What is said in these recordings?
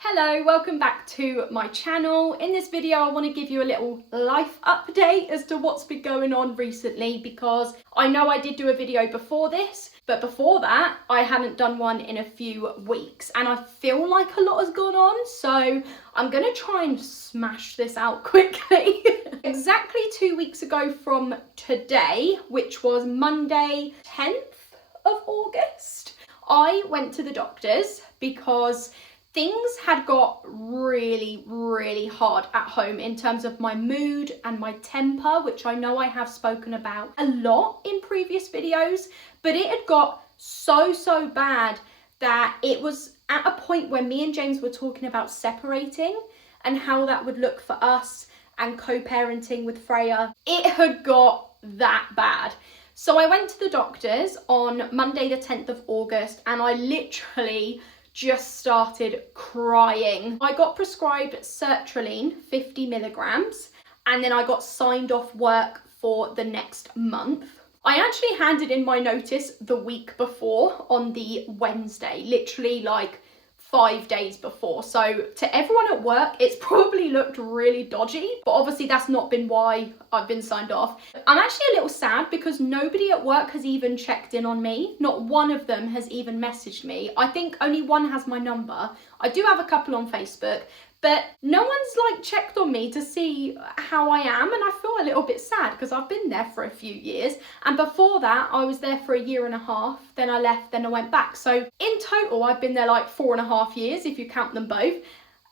Hello, welcome back to my channel. In this video I want to give you a little life update as to what's been going on recently, because I know I did do a video before this, but before that I hadn't done one in a few weeks and I feel like a lot has gone on, so I'm gonna try and smash this out quickly. Exactly 2 weeks ago from today, which was Monday 10th of August, I went to the doctors because things had got really hard at home in terms of my mood and my temper, which I know I have spoken about a lot in previous videos, but it had got so bad that it was at a point where me and James were talking about separating and how that would look for us and co-parenting with Freya. It had got that bad. So I went to the doctors on Monday the 10th of August and I literally just started crying. I got prescribed Sertraline 50 milligrams and then I got signed off work for the next month. I actually handed in my notice the week before on the Wednesday, literally like 5 days before. So to everyone at work, it's probably looked really dodgy, but obviously that's not been why I've been signed off. I'm actually a little sad because nobody at work has even checked in on me. Not one of them has even messaged me. I think only one has my number. I do have a couple on Facebook, but no one's like checked on me to see how I am, and I feel a little bit sad because I've been there for a few years, and before that I was there for a year and a half, then I left, then I went back. So in total I've been there like 4.5 years if you count them both,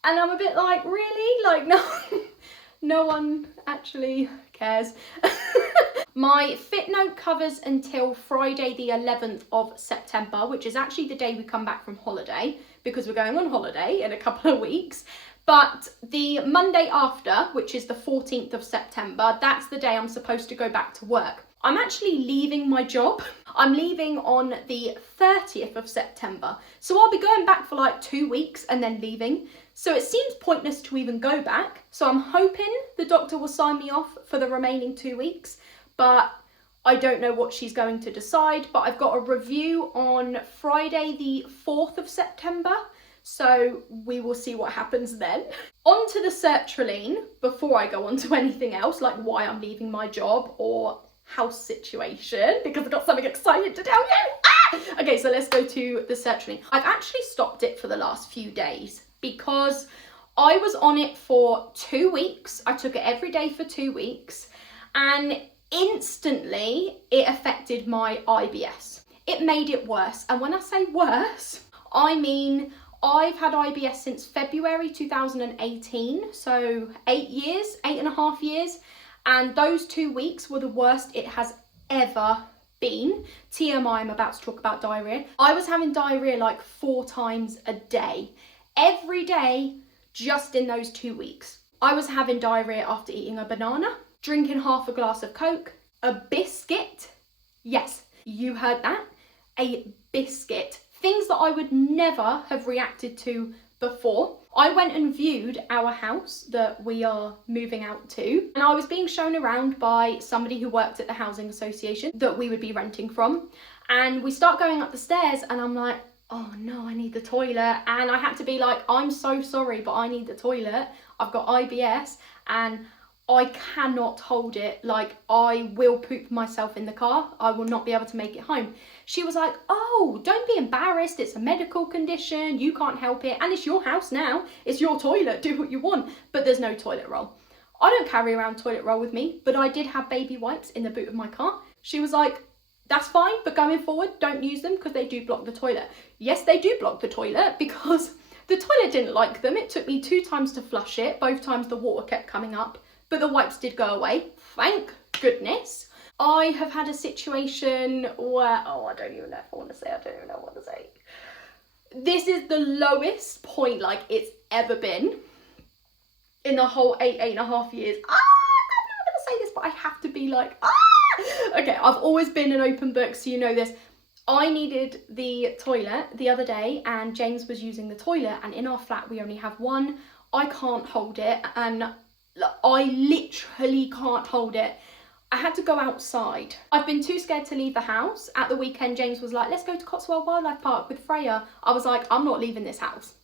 and I'm a bit like, really? Like, no one actually cares. My fit note covers until Friday the 11th of September, which is actually the day we come back from holiday, because we're going on holiday in a couple of weeks. But the Monday after, which is the 14th of September, that's the day I'm supposed to go back to work. I'm actually leaving my job. I'm leaving on the 30th of September. So I'll be going back for like 2 weeks and then leaving. So it seems pointless to even go back. So I'm hoping the doctor will sign me off for the remaining 2 weeks, but I don't know what she's going to decide. But I've got a review on Friday the 4th of September. So we will see what happens then. On to the sertraline, before I go on to anything else, like why I'm leaving my job or house situation, because I've got something exciting to tell you. Okay, so let's go to the sertraline. I've actually stopped it for the last few days because I was on it for 2 weeks. I took it every day for 2 weeks and instantly it affected my IBS. It made it worse. And when I say worse, I mean I've had IBS since February 2018, so 8.5 years, and those 2 weeks were the worst it has ever been. TMI, I'm about to talk about diarrhea. I was having diarrhea like 4 times a day, every day, just in those 2 weeks. I was having diarrhea after eating a banana, drinking half a glass of Coke, a biscuit. Yes, you heard that, a biscuit. Things that I would never have reacted to before. I went and viewed our house that we are moving out to, and I was being shown around by somebody who worked at the housing association that we would be renting from, and we start going up the stairs and I'm like, oh no, I need the toilet, and I had to be like, I'm so sorry, but I need the toilet. I've got IBS and I cannot hold it. Like, I will poop myself in the car. I will not be able to make it home. She was like, oh, don't be embarrassed. It's a medical condition. You can't help it. And it's your house now. It's your toilet. Do what you want. But there's no toilet roll. I don't carry around toilet roll with me, but I did have baby wipes in the boot of my car. She was like, that's fine, but going forward, don't use them because they do block the toilet. Yes, they do block the toilet because the toilet didn't like them. It took me 2 times to flush it. Both times the water kept coming up. But the wipes did go away, thank goodness. I have had a situation where, oh, I don't even know if I want to say, I don't even know what to say. This is the lowest point like it's ever been in the whole 8.5 years. I'm not going to say this, but I have to be like, Okay, I've always been an open book, so you know this. I needed the toilet the other day and James was using the toilet, and in our flat we only have one. I can't hold it, and I literally can't hold it. I had to go outside. I've been too scared to leave the house. At the weekend, James was like, let's go to Cotswold Wildlife Park with Freya. I was like, I'm not leaving this house.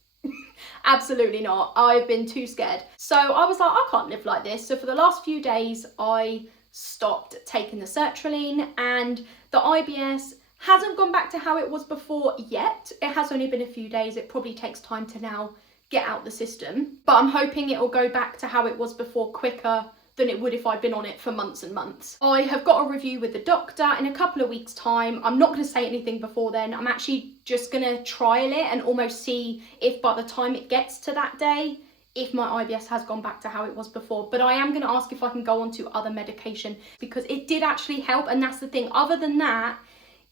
Absolutely not. I've been too scared. So I was like, I can't live like this. So for the last few days, I stopped taking the Sertraline, and the IBS hasn't gone back to how it was before yet. It has only been a few days. It probably takes time to now get out the system, but I'm hoping it will go back to how it was before quicker than it would if I'd been on it for months and months. I have got a review with the doctor in a couple of weeks' time. I'm not going to say anything before then. I'm actually just going to trial it and almost see if by the time it gets to that day, if my IBS has gone back to how it was before. But I am going to ask if I can go on to other medication, because it did actually help, and that's the thing. Other than that,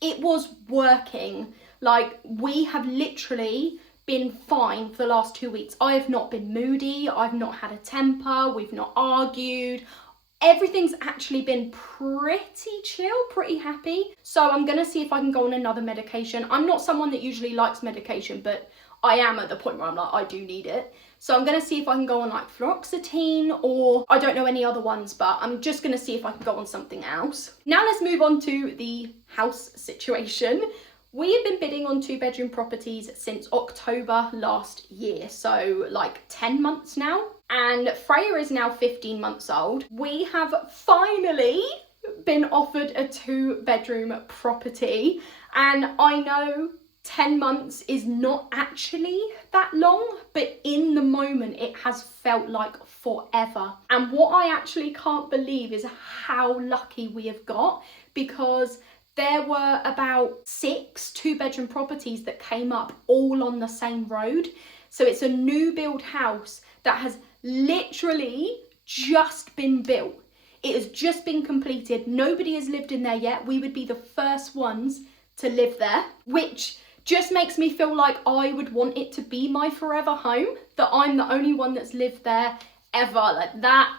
it was working. Like, we have literally been fine for the last 2 weeks. I have not been moody, I've not had a temper, we've not argued. Everything's actually been pretty chill, pretty happy. So I'm gonna see if I can go on another medication. I'm not someone that usually likes medication, but I am at the point where I'm like, I do need it. So I'm gonna see if I can go on like fluoxetine, or I don't know any other ones, but I'm just gonna see if I can go on something else. Now let's move on to the house situation. We have been bidding on 2-bedroom properties since October last year, so like 10 months now. And Freya is now 15 months old. We have finally been offered a 2-bedroom property, and I know 10 months is not actually that long, but in the moment it has felt like forever. And what I actually can't believe is how lucky we have got, because there were about 6 2-bedroom properties that came up all on the same road. So it's a new build house that has literally just been built. It has just been completed. Nobody has lived in there yet. We would be the first ones to live there, which just makes me feel like I would want it to be my forever home, that I'm the only one that's lived there ever. Like, that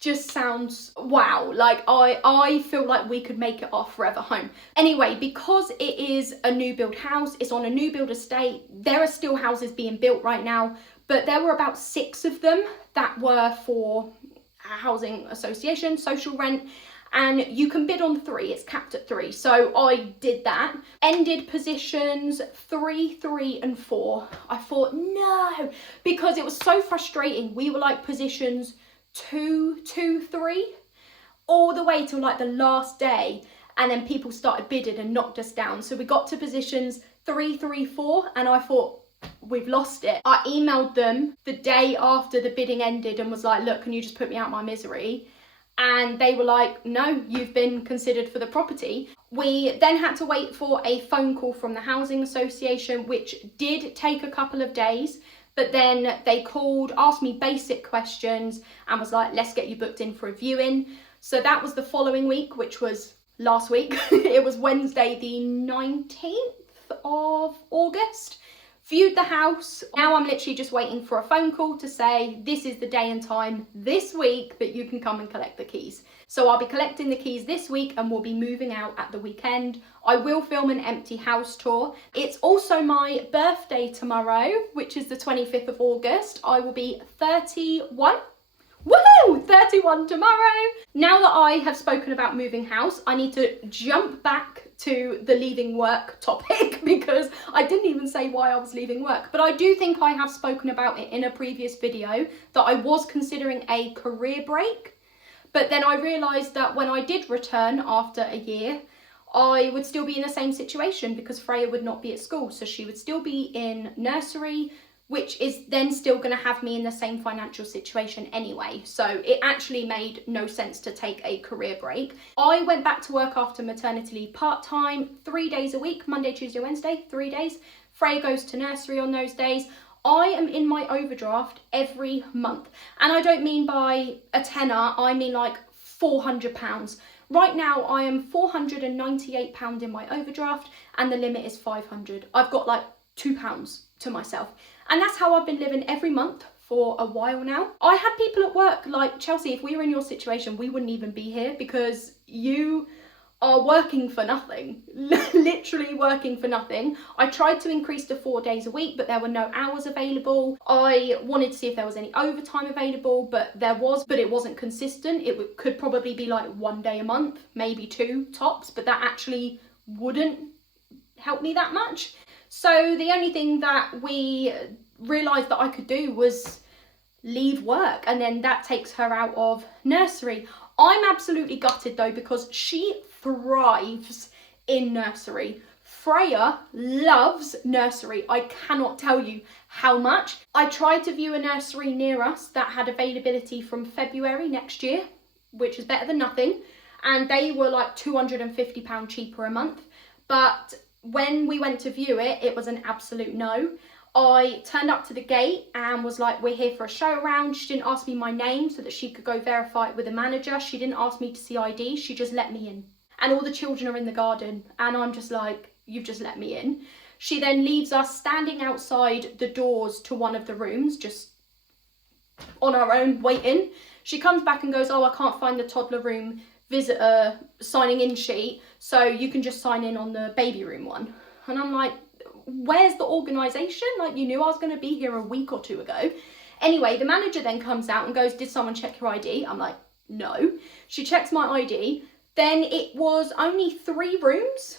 just sounds wow. Like, I feel like we could make it our forever home. Anyway, because it is a new build house, it's on a new build estate, there are still houses being built right now, but there were about 6 of them that were for a housing association, social rent, and you can bid on 3, it's capped at 3. So I did that. Ended positions 3, 3 and 4. I thought no, because it was so frustrating. We were like positions 2, 2, 3 all the way till like the last day, and then people started bidding and knocked us down. So we got to positions 3, 3, 4, and I thought, we've lost it. I emailed them the day after the bidding ended and was like, look, can you just put me out my misery? And they were like, no, you've been considered for the property. We then had to wait for a phone call from the housing association, which did take a couple of days. But then they called, asked me basic questions, and was like, let's get you booked in for a viewing. So that was the following week, which was last week. It was Wednesday, the 19th of August. Viewed the house. Now I'm literally just waiting for a phone call to say, this is the day and time this week that you can come and collect the keys. So I'll be collecting the keys this week, and we'll be moving out at the weekend. I will film an empty house tour. It's also my birthday tomorrow, which is the 25th of August. I will be 31. Woohoo! 31 tomorrow. Now that I have spoken about moving house, I need to jump back to the leaving work topic, because I didn't even say why I was leaving work. But I do think I have spoken about it in a previous video, that I was considering a career break. But then I realised that when I did return after a year, I would still be in the same situation, because Freya would not be at school. So she would still be in nursery, which is then still going to have me in the same financial situation anyway. So it actually made no sense to take a career break. I went back to work after maternity leave part-time, 3 days a week, Monday, Tuesday, Wednesday, 3 days. Freya goes to nursery on those days. I am in my overdraft every month. And I don't mean by a tenner, I mean like £400. Right now I am £498 in my overdraft, and the limit is £500. I've got like £2 to myself. And that's how I've been living every month for a while now. I had people at work like, Chelsea, if we were in your situation, we wouldn't even be here, because you are working for nothing. Literally working for nothing. I tried to increase to 4 days a week, but there were no hours available. I wanted to see if there was any overtime available, but there was, but it wasn't consistent. It could probably be like 1 day a month, maybe 2 tops, but that actually wouldn't help me that much. So the only thing that we realised that I could do was leave work, and then that takes her out of nursery. I'm absolutely gutted though, because she thrives in nursery. Freya loves nursery. I cannot tell you how much. I tried to view a nursery near us that had availability from February next year, which is better than nothing, and they were like £250 cheaper a month. But when we went to view it, it was an absolute no. I turned up to the gate and was like, we're here for a show around. She didn't ask me my name so that she could go verify it with the manager. She didn't ask me to see ID. She just let me in. And all the children are in the garden. And I'm just like, you've just let me in. She then leaves us standing outside the doors to one of the rooms, just on our own, waiting. She comes back and goes, oh, I can't find the toddler room visitor signing in sheet, so you can just sign in on the baby room one. And I'm like, where's the organisation? Like, you knew I was going to be here a week or two ago. Anyway, the manager then comes out and goes, did someone check your ID? I'm like, no. She checks my ID. Then it was only 3 rooms,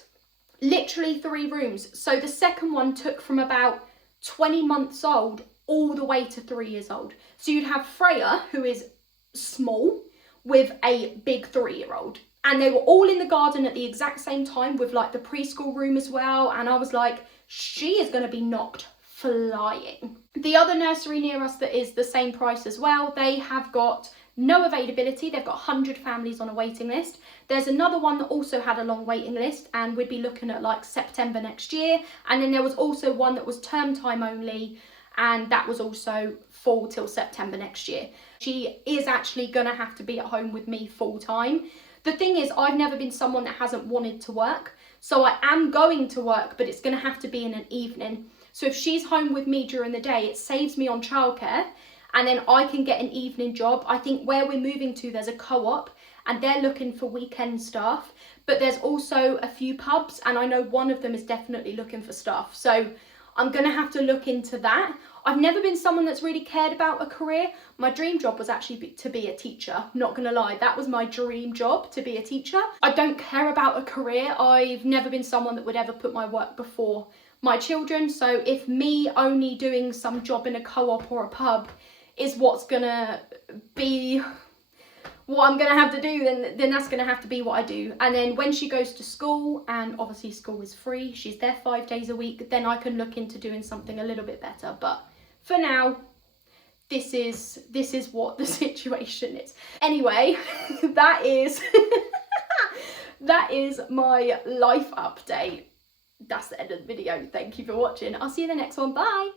literally 3 rooms. So the second one took from about 20 months old all the way to 3 years old. So you'd have Freya, who is small, with a big 3-year-old. And they were all in the garden at the exact same time, with like the preschool room as well. And I was like, she is going to be knocked flying. The other nursery near us that is the same price as well, they have got no availability. They've got 100 families on a waiting list. There's another one that also had a long waiting list, and we'd be looking at like September next year. And then there was also one that was term time only, and that was also full till September next year. She is actually going to have to be at home with me full time. The thing is, I've never been someone that hasn't wanted to work. So I am going to work, but it's going to have to be in an evening. So if she's home with me during the day, it saves me on childcare, and then I can get an evening job. I think where we're moving to, there's a co-op, and they're looking for weekend staff. But there's also a few pubs, and I know one of them is definitely looking for staff. So I'm going to have to look into that. I've never been someone that's really cared about a career. My dream job was actually to be a teacher, not gonna lie. That was my dream job, to be a teacher. I don't care about a career. I've never been someone that would ever put my work before my children. So if me only doing some job in a co-op or a pub is what's gonna be what I'm gonna have to do, then that's gonna have to be what I do. And then when she goes to school, and obviously school is free, she's there 5 days a week, then I can look into doing something a little bit better. But for now, this is what the situation is. Anyway, that is that is my life update. That's the end of the video. Thank you for watching. I'll see you in the next one. Bye.